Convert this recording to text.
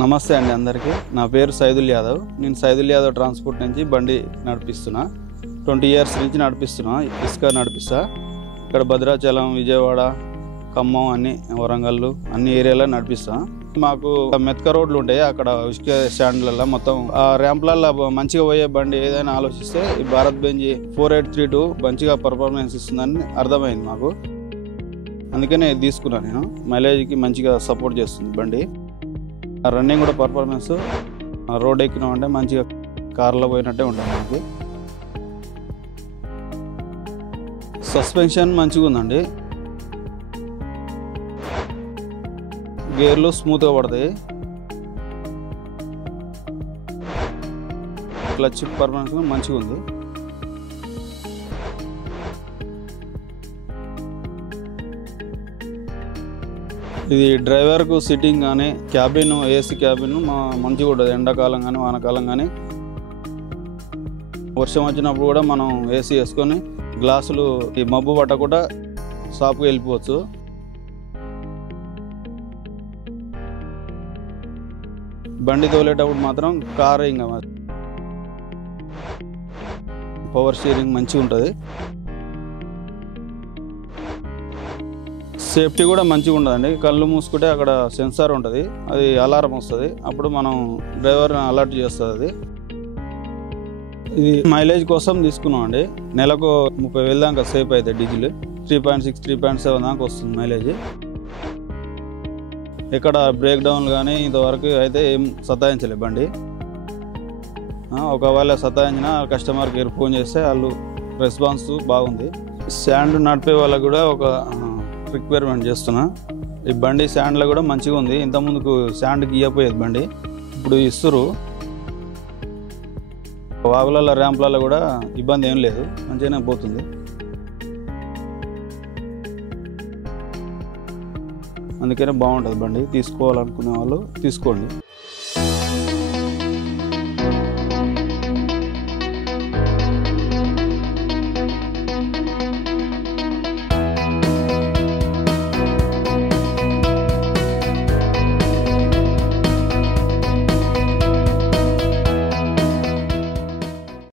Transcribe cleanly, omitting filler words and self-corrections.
నమస్తే అండి అందరికీ. నా పేరు సైదుల్ యాదవ్. నేను సైదుల్ యాదవ్ ట్రాన్స్పోర్ట్ నుంచి బండి నడిపిస్తున్నా. 20 ఇయర్స్ నుంచి నడిపిస్తున్నా. ఇసుక నడిపిస్తా. ఇక్కడ భద్రాచలం, విజయవాడ, ఖమ్మం, అన్ని వరంగల్ అన్ని ఏరియాలో నడిపిస్తా. మాకు మెతక రోడ్లు ఉంటాయి. అక్కడ ఇసుక స్టాండ్లలో మొత్తం ఆ ర్యాంప్లలో మంచిగా పోయే బండి ఏదైనా ఆలోచిస్తే ఈ భారత్ బెంజ్ 4832 మంచిగా పర్ఫార్మెన్స్ ఇస్తుందని అర్థమైంది మాకు. అందుకనే తీసుకున్నాను. నేను మైలేజ్కి మంచిగా సపోర్ట్ చేస్తుంది బండి. రన్నింగ్ కూడా పర్ఫార్మెన్స్ రోడ్ ఎక్కినామంటే మంచిగా కార్లో పోయినట్టే ఉంటుంది మనకి. సస్పెన్షన్ మంచిగా ఉందండి. గేర్లు స్మూత్గా పడతాయి. క్లచ్ పర్ఫార్మెన్స్ మంచిగా ఉంది. ఇది డ్రైవర్కు సిట్టింగ్ కానీ క్యాబిన్, ఏసీ క్యాబిన్ మంచిగా ఉంటుంది. ఎండాకాలం కానీ వానాకాలం కానీ వర్షం వచ్చినప్పుడు కూడా మనం ఏసీ వేసుకొని గ్లాసులు ఈ మబ్బు పట్టకుండా షాప్కి వెళ్ళిపోవచ్చు. బండి తోలేటప్పుడు మాత్రం కార్ ఇంకా పవర్ స్టీరింగ్ మంచిగా ఉంటుంది. సేఫ్టీ కూడా మంచిగా ఉండదండి. కళ్ళు మూసుకుంటే అక్కడ సెన్సార్ ఉంటుంది, అది అలారం వస్తుంది. అప్పుడు మనం డ్రైవర్ని అలర్ట్ చేస్తుంది అది. ఇది మైలేజ్ కోసం తీసుకున్నాం అండి. నెలకు 30,000 దాకా సేఫ్ అవుతుంది. డీజిల్ 3.6, 3.7 దాకా వస్తుంది మైలేజ్. ఎక్కడ బ్రేక్ డౌన్లు కానీ ఇంతవరకు అయితే ఏం సతాయించలే బండి. ఒకవేళ సతాయించిన కస్టమర్ కేర్ ఫోన్ చేస్తే వాళ్ళు రెస్పాన్స్ బాగుంది. శాండ్ నడిపే వాళ్ళకు కూడా ఒక రిక్వైర్మెంట్ చేస్తున్నా. ఈ బండి శాండ్లో కూడా మంచిగా ఉంది. ఇంతకుముందుకు శాండ్కి ఇవ్వపోయేది బండి, ఇప్పుడు ఇస్తురు. వాగులలో ర్యాంప్లలో కూడా ఇబ్బంది ఏం లేదు, మంచిగానే పోతుంది. అందుకనే బాగుంటుంది బండి. తీసుకోవాలనుకునే వాళ్ళు తీసుకోండి.